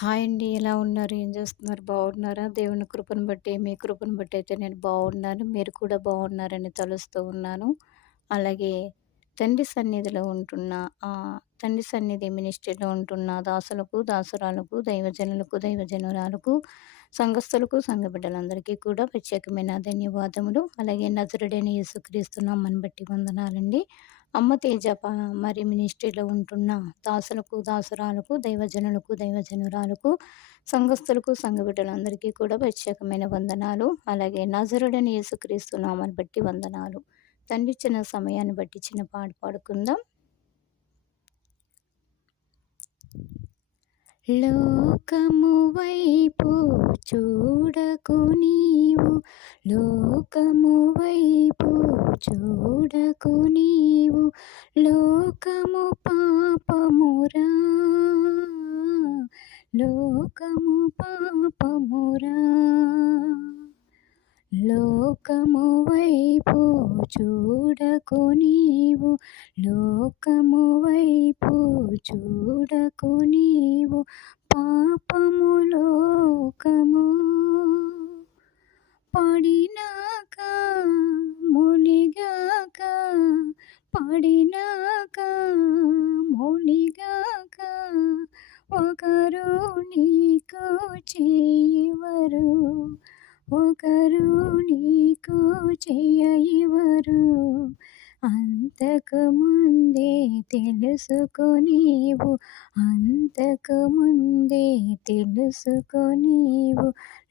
Hi అండి. ఎలా ఉన్నారు? ఏం చేస్తున్నారు? బాగున్నారా? దేవుని కృపను బట్టి, మీ కృపను బట్టి అయితే నేను బాగున్నాను. మీరు కూడా బాగున్నారని తలుస్తూ ఉన్నాను. అలాగే తండ్రి సన్నిధిలో ఉంటున్న తండ్రి సన్నిధి మినిస్ట్రీలో ఉంటున్న దాసులకు, దాసురాలకు, దైవజనులకు, దైవజనురాలకు, సంఘస్థులకు, సంఘ బిడ్డలందరికీ కూడా ప్రత్యేకమైన ధన్యవాదములు. అలాగే నజరుడైన యేసుక్రీస్తు నామమును బట్టి వందనాలండి. అమ్మ తేజ మరి మినిస్ట్రీలో ఉంటున్న దాసులకు, దాసురాలకు, దైవజనులకు, దైవజనురాలకు, సంఘస్థులకు, సంఘ బిడ్డలందరికీ కూడా ప్రత్యేకమైన వందనాలు. అలాగే నజరుడైన యేసుక్రీస్తు నామాన్ని బట్టి వందనాలు. తండ్రి ఇచ్చిన సమయాన్ని బట్టి చిన్న పాట పాడుకుందాం. లోకము వైపు చూడకు నీవు, లోకము వైపు చూడకు నీవు, లోకము పాపమురా, లోకము పాపమురా. లోకము వైపు చూడకు నీవు, లోకము వైపు చూడకు నీవు, పాపము లోకము పడినాక మునిగాక, పడినాక మునిగాక, ఒకరు నీకు చేయవరు, ఒకరు నీకు చేయవరు. అంతకు ముందే తెలుసుకో నీవు, అంతకు ముందే తెలుసుకో నీవు,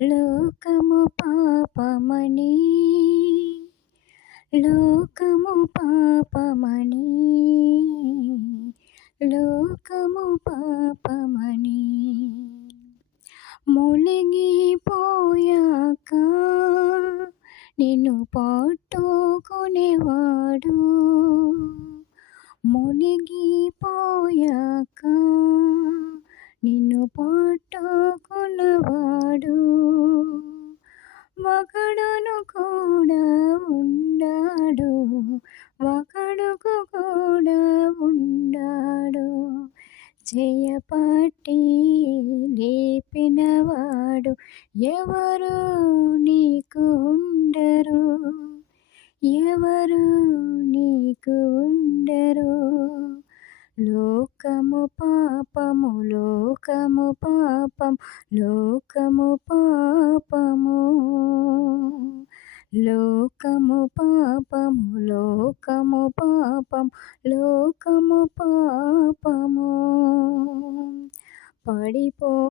లోకము పాపమని, లోకము పాపమని, లోకము పాపమని. మునిగిపోయాక నిన్ను పట్టుకునేవాడు, మునిగిపోయాక నిన్ను పట్టుకున్నవాడు, ఒకడును కూడా ఉండాడు, ఒకడుకు కూడా ఉండాడు, చేయపట్టి లేపినవాడు ఎవరు నీకు ఉండరు, ఎవరు నీకు ఉండరు. లోకము పాపము, లోకము పాపం, లోకము పాపము, లోకము పాపము, లోకము పాపం, లోకము పాపము.